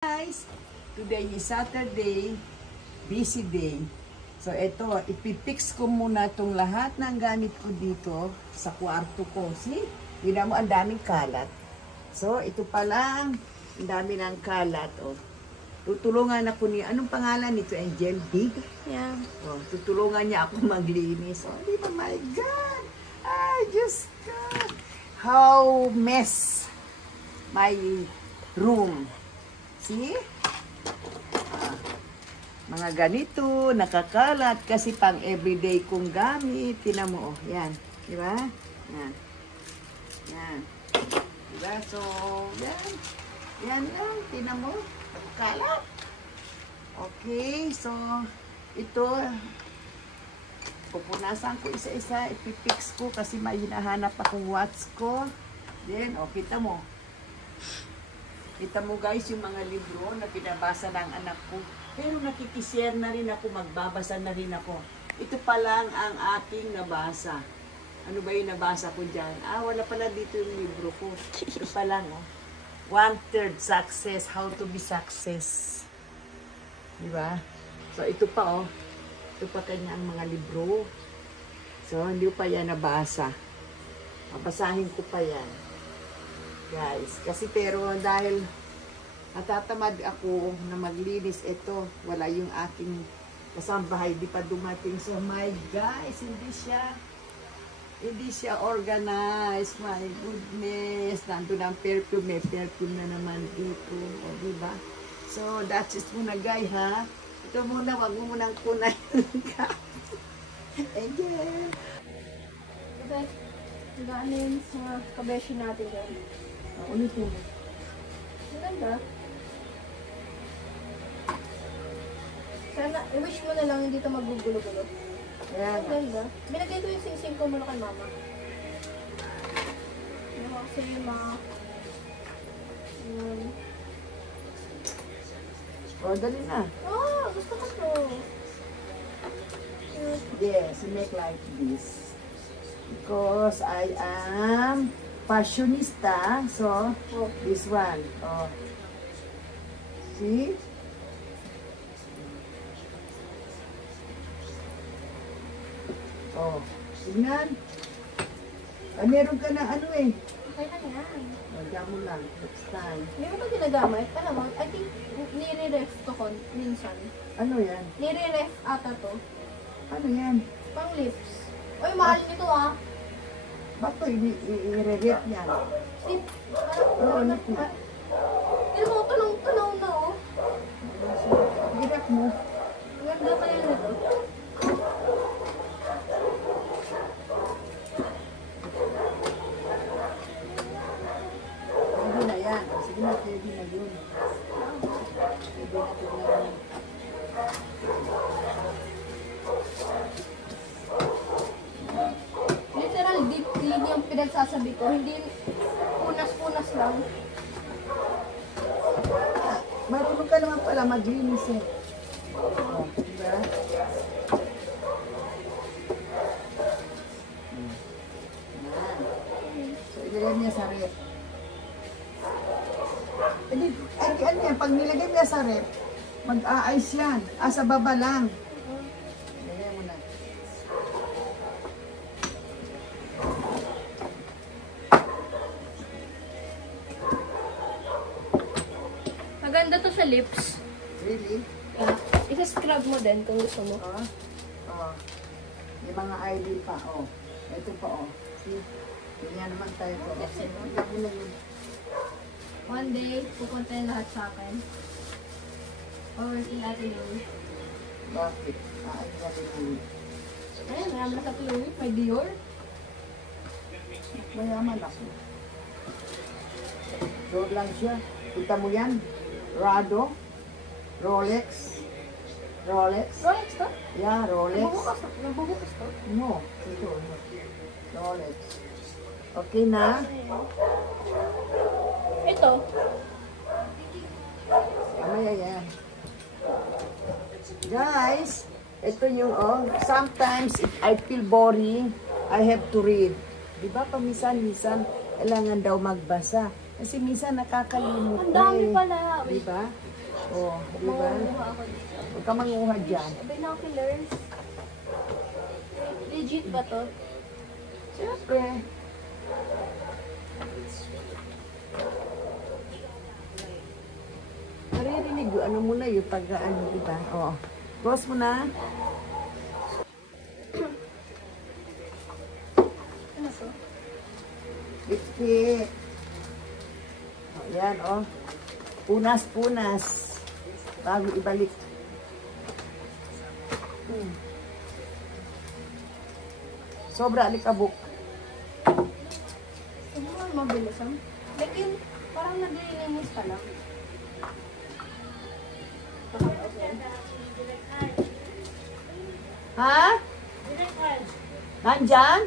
Guys, today is Saturday, busy day. So ito, ipipix ko muna itong lahat ng gamit ko dito sa kwarto ko. See? Tignan mo, ang daming kalat. So ito pa lang, ang dami ng kalat. Oh. Tutulungan ako ni, anong pangalan nito? Angel Big? Yeah. Oh, tutulungan niya ako maglinis. Oh, my God! Ay, Diyos ko! How mess my room. See? Mga ganito, nakakalat kasi pang everyday kong gamit. Tinan mo, oh, yan. Diba? Yan. Yan. Diba? So, yan. Yan lang. Tinan mo. Nakakalat. Okay. So, ito, pupunasan ko isa-isa. Ipipix ko kasi may hinahanap akong watch ko. Then, oh, kita mo. Kita mo guys yung mga libro na pinabasa ng anak ko. Pero nakikishare na rin ako, magbabasa na rin ako. Ito pa lang ang aking nabasa. Ano ba yung nabasa ko dyan? Ah, wala pala dito yung libro ko. Ito pa lang, oh. 1/3 success, how to be success. Diba? So, ito pa, oh. Ito pa kanya ang mga libro. So, hindi pa yan nabasa. Babasahin ko pa yan. Guys, kasi pero dahil natatamad ako na maglinis, ito, wala yung aking kasambahay, di pa dumating. So, my guys, hindi siya organized. My goodness, nandun ang perfume, may perfume na naman dito, o diba? So, that's it muna guys, ha? Ito muna, wag mo munang kunay yung cup. Again. Okay, gaan yun sa kabesyo natin yan. Ulitin mo. Maganda. Sana, i-wish mo na lang hindi ito magugulo-gulo. Ayan. Maganda. Binagay ko yung sing-sing ko muna kay mama. Ano kasi yung mga... O, dali na. Oh, gusto ko to. Yes, make like this. Because I am fashionista, so this one. Oh. See? Oh, tignan. Ah, meron ka na ano eh. Okay na yan. Oh, diyan mo lang. Next time. Hindi mo ba ginagamit? Alam mo, I think nire-ref to ko minsan. Ano yan? Nire-ref ata to. Ano yan? Pang lips. Uy, mahal nito ah. Ba't ito i-re-rep yan? Lip. Oo, lip na. Pero mo, tanong-tanong na oh. I-rep mo. Ganda kaya nito. Pwede na yan. Sige na, pwede na yun. Pwede na, pwede na. Literal deep clean yung pinagsasabi ko. Hindi punas-punas lang. Marunong ka naman pala maglinis eh. Oh, diba? So, ilagay niya sa rep. Ano yan, pag nilagay niya sa rep, mag-a-ice yan. Ah, sa baba lang. Ilagay mo na. Maganda to sa lips. Really? Isa-scrub mo din kung gusto mo. Oh. Oh. May mga ID pa, oh. Ito pa, oh. See? Ganyan naman tayo po. Ilagay mo na yun. One day, pupunta yung lahat sa akin. Or natin yun. Bakit? Ay, natin yun. Ayun, marami na sa Chloe. May Dior. Mayaman ako. Doon lang siya. Kita mo yan? Rado? Rolex? Rolex? Rolex to? Yeah, Rolex. Nabubukas to? No, ito. Rolex. Okay na? Ito. Mamaya yan. Guys, ito yung, oh, sometimes if I feel boring, I have to read. Diba paminsan-minsan, kailangan daw magbasa. Kasi minsan nakakalimot Ang dami eh. pala. Diba? Oh, diba? Makuha ako dito. Huwag ka manguha dyan. Binoculars. Legit ba to? Siyempre. Naririnig yung ano mo na yung pag ano, diba? Oh. Close mo na. Ano to? Ipit. Oh, yan, oh. Punas-punas. Bago ibalik. Sobra alikabok. Siguro mabilis ang. Like yun, parang naglilinis pa lang. Ha? Nandyan?